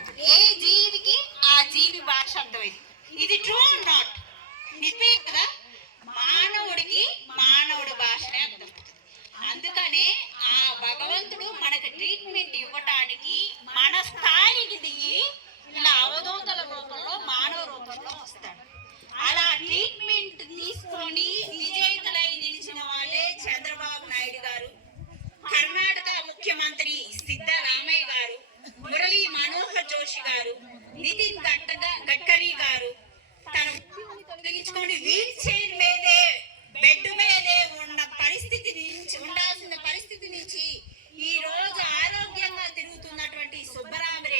అర్థమవుతుంది. ఏ జీవికి ఆ జీవి భాష అర్థమైంది. ఇది ట్రూ ఆర్ నాట్? నిజమే కదా. మానవుడికి మానవుడి భాషనే అర్థమవుతుంది. అందుకనే ఆ భగవంతుడు మనకు ట్రీట్మెంట్ ఇవ్వటానికి మన స్థాయికి దిగి ఇలా అవధూతల రూపంలో మానవ రూపంలో వస్తాడు. అలా ట్రీట్మెంట్ తీసుకొని విజేతలై నిలిచిన వాళ్ళే చంద్రబాబు నాయుడు గారు, కర్ణాటక ముఖ్యమంత్రి సిద్ధరామయ్య గారు, మురళీ మనోహర్ జోషి గారు, నితిన్ గడ్కరీ గారు. తన తొలగించుకొని వీల్ చైర్ మీదే బెడ్ మీదే ఉన్న పరిస్థితి నుంచి, ఉండాల్సిన పరిస్థితి నుంచి ఈ రోజు ఆరోగ్యంగా తిరుగుతున్నటువంటి సుబ్బరామిరెడ్డి